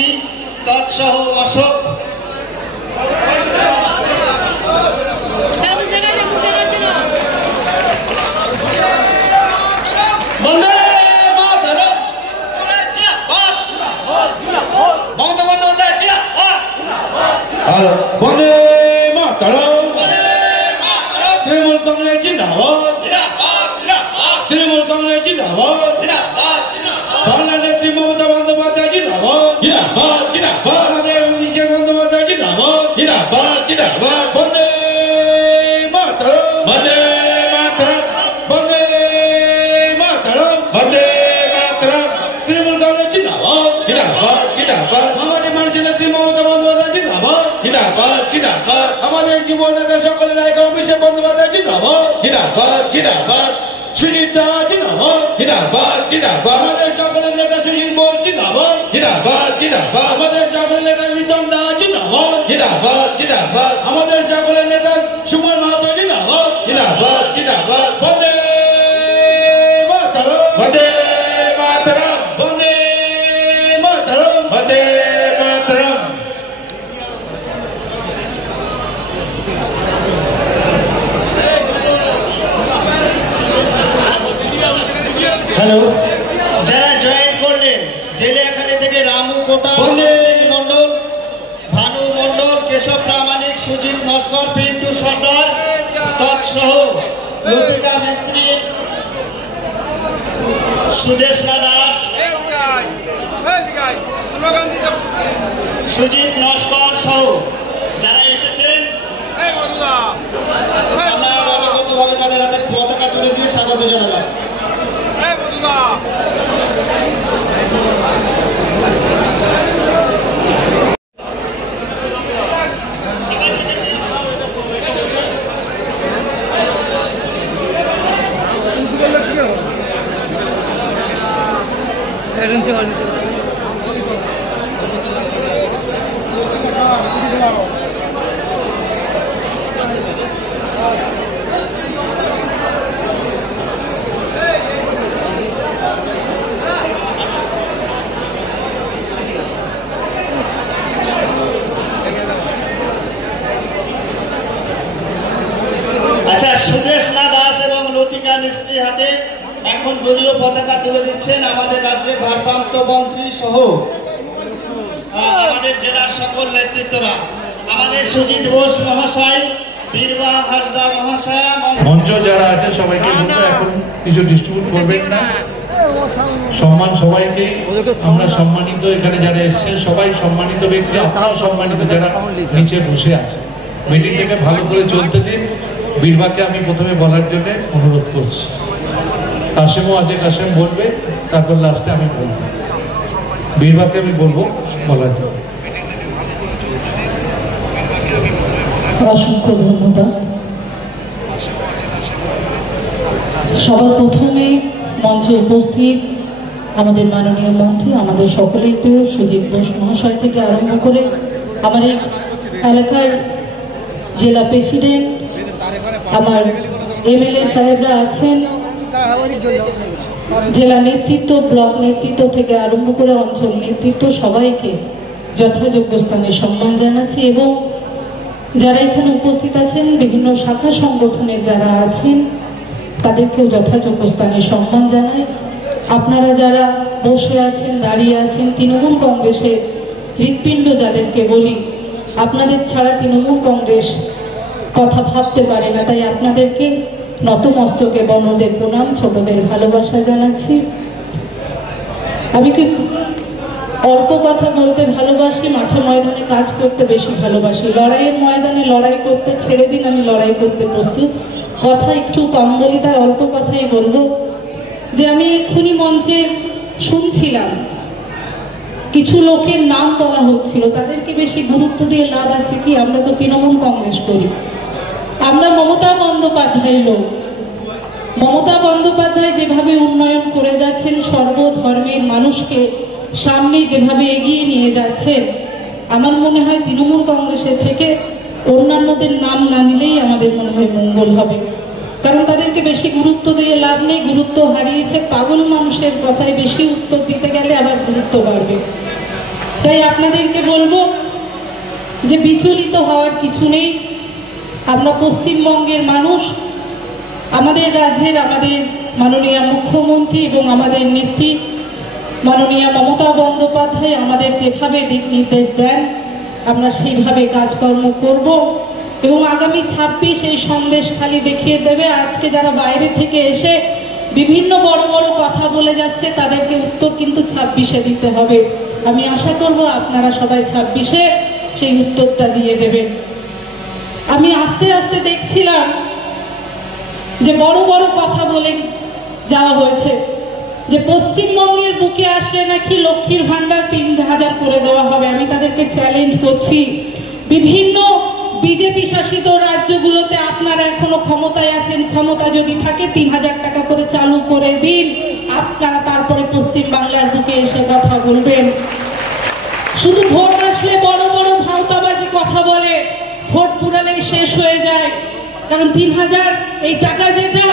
মিস্ত্রি তৎসহ অশোক বন্দে মাতরম, তৃণমূল কংগ্রেস জিন্দাবাদ, তৃণমূল কংগ্রেস জিন্দাবাদ, বাংলা নেত্রী মমতা বন্দ্যোপাধ্যায় জিন্দাবাদ, জিন্দাবাদ জিন্দাবাদ, আমাদের অভিষেক বন্দ্যোপাধ্যায় জিন্দাবাদ, জিন্দাবাদ জিন্দাবাদ, বন্দে মাতরম, বন্দে মাতরম, বন্দে মাতরম, বন্দে মাতরম, তৃণমূল কংগ্রেস জিন্দাবাদ, জিন্দাবাদ জিন্দাবাদ, আমাদের মানুষের নেত্রী মমতা বন্দ্যোপাধ্যায় জিন্দাবাদ, জিন্দাবাদ জিন্দাবাদ, আমাদের যুব নেতা সকলের নায়ক অভিষেক বন্দ্যোপাধ্যায় জিন্দাবাদ, জিন্দাবাদ জিন্দাবাদ, সুজিত দা জিন্দাবাদ, জিন্দাবাদ জিন্দাবাদ, আমাদের সকলের নেতা সুজিত বোস জিন্দাবাদ, জিন্দাবাদ জিন্দাবাদ, আমাদের সকলের নেতা নিতন দা জিন্দাবাদ, জিন্দাবাদ জিন্দাবাদ, আমাদের সকলের নেতা সুমন মাহাতো জিন্দাবাদ, জিন্দাবাদ জিন্দাবাদ, বন্দে মাতরম, বন্দে মাতরম, বন্দে মাতরম, বন্দে মাতরম। হ্যালো, যারা জয়েন করলেন জেলেখালি থেকে রামু কোটা মন্ডল, ভানু মন্ডল, কেশব প্রামাণিক, সুজিত নস্কর, পিন্টু সর্দার তৎসহ লতিকা মিস্ত্রি, সুদেশনা দাস, সুজিত নস্কর সহ যারা এসেছেন আমরা ব্যক্তিগতভাবে তাদের হাতে পতাকা তুলে দিয়ে স্বাগত জানালাম। আচ্ছা, সুদেশনা দাস এবং লতিকা মিস্ত্রির হাতে এখন দলীয় পতাকা তুলে দিচ্ছেন আমাদের রাজ্যের ভারপ্রাপ্ত মন্ত্রী সহ আমাদের জেলার সকল নেতৃত্বরা, আমাদের সুজিত বোস মহাশয়, বীরবা হাসদা মহাশয়া, মঞ্চ যারা আছে সবাইকে বলবো এখন কিছু ডিস্ট্রিবিউট করবেন না, সম্মান সবাইকে, আমরা সম্মানিত, এখানে যারা এসেছে সবাই সম্মানিত ব্যক্তি, আপনারাও সম্মানিত যারা নিচে বসে আছে। মিটিংটাকে ভালো করে চলতে দিন। বীরবাকে আমি প্রথমে বলার জন্য অনুরোধ করছি, কাশেমও আছে, কাশেম বলবে, তারপর লাস্টে আমি বলবো, বীরবাকে আমি বলবো বলার জন্য। অসংখ্য ধন্যবাদ। সবার প্রথমে মঞ্চে উপস্থিত আমাদের মাননীয় মন্ত্রী, আমাদের সকলের প্রিয় সুজিত বোস মহাশয় থেকে আরম্ভ করে আমার এই এলাকার জেলা প্রেসিডেন্ট, আমার এমএলএ সাহেবরা আছেন, জেলা নেতৃত্ব, ব্লক নেতৃত্ব থেকে আরম্ভ করে অঞ্চল নেতৃত্ব, সবাইকে যথাযোগ্য স্থানে সম্মান জানাচ্ছি এবং যারা এখানে উপস্থিত আছেন বিভিন্ন শাখা সংগঠনের যারা আছেন তাদেরকেও যথাযোগ্য স্থানে সম্মান জানাই। আপনারা যারা বসে আছেন, দাঁড়িয়ে আছেন, তৃণমূল কংগ্রেসের হৃৎপিণ্ড যাদেরকে বলি, আপনাদের ছাড়া তৃণমূল কংগ্রেস কথা ভাবতে পারে না, তাই আপনাদেরকে নতমস্তকে বড়দের প্রণাম, ছোটদের ভালোবাসা জানাচ্ছি। আমি কি অল্প কথা বলতে ভালোবাসি, মাঠে ময়দানে কাজ করতে বেশি ভালোবাসি। লড়াইয়ের ময়দানে লড়াই করতে ছেড়ে দিন, আমি লড়াই করতে প্রস্তুত। কথা একটু কম বলি, তাই অল্প কথাই বলবো। যে আমি এক্ষুনি মঞ্চে শুনছিলাম কিছু লোকের নাম বলা হচ্ছিল, তাদেরকে বেশি গুরুত্ব দিয়ে লাভ আছে কি? আমরা তো তৃণমূল কংগ্রেস করি, আমরা মমতা বন্দ্যোপাধ্যায় লোক। মমতা বন্দ্যোপাধ্যায় যেভাবে উন্নয়ন করে যাচ্ছেন, সর্বধর্মের মানুষকে সামনে যেভাবে এগিয়ে নিয়ে যাচ্ছেন, আমার মনে হয় তৃণমূল কংগ্রেসের থেকে অন্যান্যদের নাম না নিলেই আমাদের মনে হয় মঙ্গল হবে। কারণ তাদেরকে বেশি গুরুত্ব দিয়ে লাভ নেই, গুরুত্ব হারিয়েছে। পাগল মানুষের কথায় বেশি উত্তর দিতে গেলে আবার গুরুত্ব বাড়বে। তাই আপনাদেরকে বলবো যে বিচলিত হওয়ার কিছু নেই। আমরা পশ্চিমবঙ্গের মানুষ, আমাদের রাজ্যের আমাদের মাননীয় মুখ্যমন্ত্রী এবং আমাদের নেত্রী মাননীয় মমতা বন্দ্যোপাধ্যায় আমাদের যেভাবে দিক নির্দেশ দেন আমরা সেইভাবে কাজকর্ম করব এবং আগামী 26 এই সন্দেশ খালি দেখিয়ে দেবে। আজকে যারা বাইরে থেকে এসে বিভিন্ন বড় বড় কথা বলে যাচ্ছে তাদেরকে উত্তর কিন্তু 26-এ দিতে হবে। আমি আশা করব আপনারা সবাই 26-এ সেই উত্তরটা দিয়ে দেবেন। আমি আস্তে আস্তে দেখছিলাম যে বড় বড় কথা বলে যাওয়া হয়েছে যে পশ্চিমবঙ্গের বুকে আসলে নাকি লক্ষ্মীর ভান্ডার 3000 করে দেওয়া হবে। আমি তাদেরকে চ্যালেঞ্জ করছি, বিভিন্ন বিজেপি শাসিত রাজ্যগুলোতে আপনারা এখনো ক্ষমতায় আছেন, ক্ষমতা যদি থাকে 3000 টাকা করে চালু করে দিন, আপনারা তারপরে পশ্চিম বাংলার বুকে এসে কথা বলবেন। শুধু ভোট আসলে বড় বড় ভাওতাবাজি কথা বলে ভোট পুরালেই শেষ হয়ে যায়। কারণ 3000 এই টাকা যেটা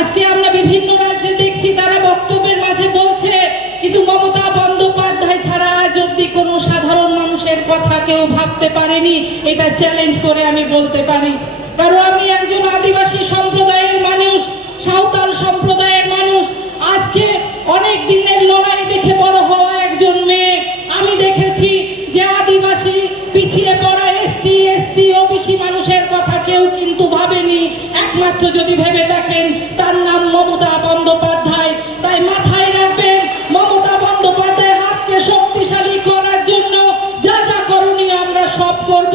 আজকে আমরা বিভিন্ন রাজ্যে দেখছি তারা বক্তব্যের মাঝে বলছে, কিন্তু মমতা বন্দ্যোপাধ্যায় ছাড়া আজ অব্দি কোনো সাধারণ মানুষের কথা কেউ ভাবতে পারেনি। এটা চ্যালেঞ্জ করে আমি বলতে পারি, কারণ আমি একজন আদিবাসী সম্প্রদায়ের মানুষ, সাঁওতাল সম্প্রদায়ের মানুষ। আজকে অনেক দিনের লড়াই দেখে বড় হওয়া একজন মেয়ে, আমি দেখেছি যে আদিবাসী পিছিয়ে পড়া এসটি এসসি ওবিসি মানুষের কথা কেউ কিন্তু ভাবেনি, একমাত্র যদি ভেবে দেখেন তার নাম মমতা বন্দ্যোপাধ্যায়। তাই মাথায় রাখবেন, মমতা বন্দ্যোপাধ্যায় হাতকে শক্তিশালী করার জন্য যা যা করণীয় আমরা সব করব।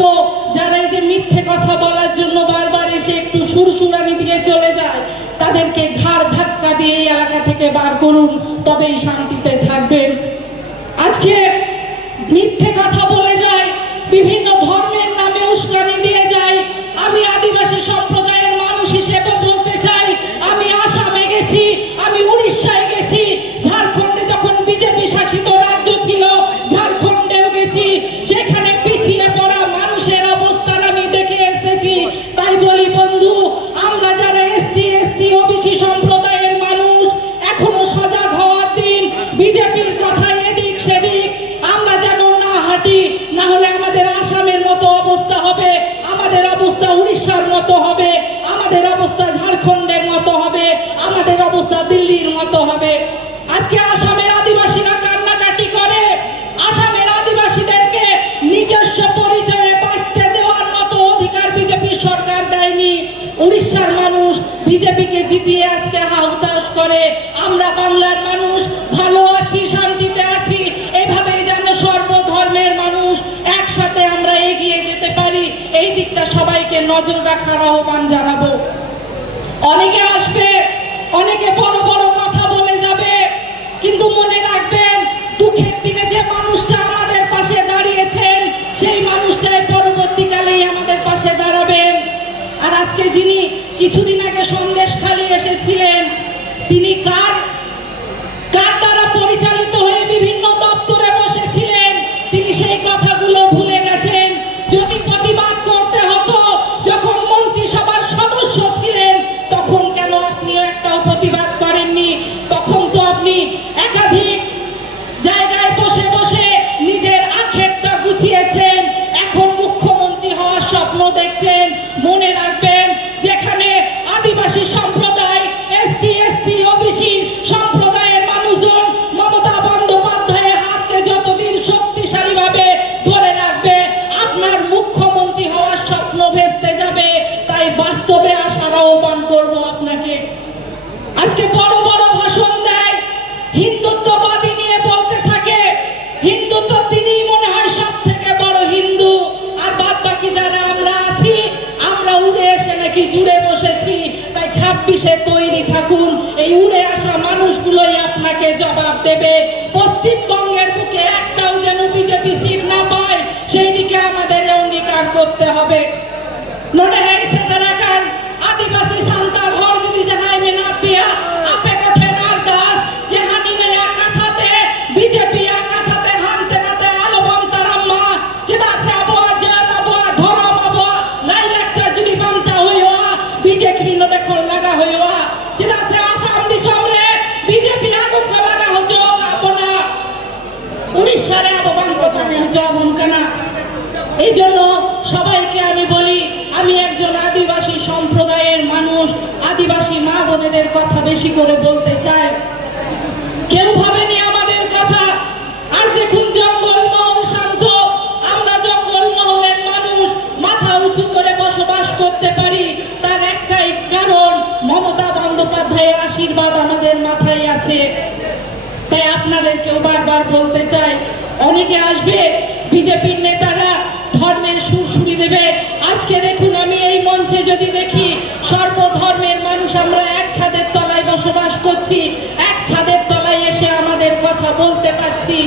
যারা এই যে মিথ্যে কথা বলার জন্য বারবার এসে একটু সুরসুরানি দিয়ে চলে যায় তাদেরকে ঘাড় ধাক্কা দিয়ে এই এলাকা থেকে বার করুন, তবেই শান্তিতে থাকবেন। আজকে মিথ্যে কথা বলে যায়, বিভিন্ন ধর্মের নামে উস্কানি দিয়ে যায়। আমি আদিবাসী সম্প্রদায়ের মানুষ হিসেবে বলতে চাই, আমি আসামে গেছি, আমি উড়িষ্যায় গেছি, ঝাড়খণ্ডে যখন বিজেপি শাসিত রাজ্য ছিল ঝাড়খণ্ডেও গেছি, সেখানে পিছিয়ে পড়া মানুষের অবস্থান আমি দেখে এসেছি। তাই বলি বন্ধু, আমরা যারা এসটি এসসি ওবিসি সম্প্রদায়ের মানুষ এখনো সজাগ হওয়ার দিন। বিজেপির কথায় এদিক সেদিক আমরা যেন না হাঁটি, না হলে আমাদের আসামের মতো অবস্থা হবে, আমাদের অবস্থা উড়িষ্যার মতো হবে, আমাদের অবস্থা ঝাড়খণ্ডের মতো হবে, আমাদের অবস্থা দিল্লির মতো হবে। আজকে আসামের আদিবাসীরা কান্নাকাটি করে, আসামের আদিবাসীদেরকে নিজস্ব পরিচয়ে বাঁচতে দেওয়ার মতো অধিকার বিজেপির সরকার দেয়নি। উড়িষ্যার মানুষ বিজেপিকে জিতিয়ে আজকে হাহুতাশ করে। আমরা বাংলার মানুষ ভালো আছি, শান্তিতে আছি, এভাবেই যেন সর্বধর্মের মানুষ একসাথে আমরা এগিয়ে যেতে পারি, এই দিকটা সবাইকে নজর রাখার আহ্বান জানাবো। অনেকে আসবে, অনেকে বড় বড় কথা বলে যাবে, কিন্তু মনে রাখবেন দুঃখের দিনে যে মানুষটা আমাদের পাশে দাঁড়িয়েছেন সেই মানুষটাই পরবর্তীকালেই আমাদের পাশে দাঁড়াবেন। আর আজকে যিনি কিছুদিন আগে সন্দেশখালি এসেছিলেন তিনি কার দ্বারা পরিচালিত হয়ে বিভিন্ন দপ্তরে বসেছিলেন, তিনি সেই কথাগুলো ভুলে গেছেন। যদি প্রতিবাদ করতে হতো যখন মন্ত্রিসভার সদস্য ছিলেন তখন কেন আপনিও একটাও প্রতিবাদ করেননি? তখন তো আপনি একাধিক জায়গায় বসে বসে নিজের আখেরটা গুছিয়েছেন, এখন মুখ্যমন্ত্রী হওয়ার স্বপ্ন দেখছেন। মনে রাখবেন, যেখানে আদিবাসী সম্প্রদায় এসটি এসসি ওবিসি সম্প্রদায়ের মানুষজন মমতা বন্দ্যোপাধ্যায়ের হাতকে যতদিন শক্তিশালী ভাবে ধরে রাখবে আপনার মুখ্যমন্ত্রী হওয়ার স্বপ্ন ভেস্তে যাবে। তাই বাস্তবে আসার আহ্বান করবো আপনাকে। আজকে বড় বড় ভাষণ দেয়, হিন্দুত্ববাদী নিয়ে বলতে থাকে, হিন্দুত্ব তিনিই মনে হয় সব থেকে বড় হিন্দু, আর বাদ বাকি যারা আমরা আছি আমরা উড়ে এসে নাকি জুড়ে বসেছি। তাই 26-এ তৈরি থাকুন, এই উড়ে আসা মানুষগুলোই আপনাকে জবাব দেবে। পশ্চিমবঙ্গের বুকে একটাও যেন বিজেপি সিট না পায় সেই দিকে আমাদের অঙ্গীকার করতে হবে। নড়ে সেটারাকান আদিবাসী সান্তাল হর যদি জানাই মেনা পিয়া আপে কঠে নার দাস যেহানি নয়া কথাতে বিজেপি কথাতে হানতে নাতে আলোবন্তরাম্মা যেটা সে আবহাওয়া জেল আবহাওয়া ধরম আবহাওয়া লাই লেকচার যদি বানতা হইয়া বিজেপি নড়ে খোল লাগা হইয়া যেটা সে আসাম দিশমরে বিজেপি আগুন লাগা হজো কাপনা এই জন্য সবাইকে আমি বলি, আমি একজন আদিবাসী সম্প্রদায়ের মানুষ, আদিবাসী মা বোনেদের কথা বেশি করে বলতে চাই। কেউ ভাবেনি আমাদের কথা। আর দেখুন জঙ্গলমহল শান্ত, আমরা জঙ্গলমহলের মানুষ মাথা উঁচু করে বসবাস করতে পারি, তার একটাই কারণ মমতা বন্দ্যোপাধ্যায়ের আশীর্বাদ আমাদের মাথায় আছে। তাই আপনাদেরকেও বারবার বলতে চাই, অনেকে আসবে বিজেপির নেতারা ধর্মের সুরসুরি দেবে। আজকে দেখুন, আমি এই মঞ্চে যদি দেখি সর্বধর্মের মানুষ আমরা এক ছাদের তলায় বসবাস করছি, এক ছাদের তলায় এসে আমাদের কথা বলতে পারছি।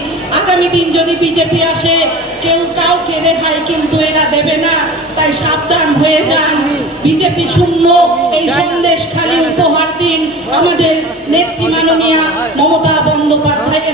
আগামী দিন যদি বিজেপি আসে, কেউ কাউকে রেহাই কিন্তু এরা দেবে না। তাই সাবধান হয়ে যান, বিজেপি শূন্য এই সন্দেশ খালি উপহার দিন আমাদের নেত্রী মাননীয়া মমতা বন্দ্যোপাধ্যায়।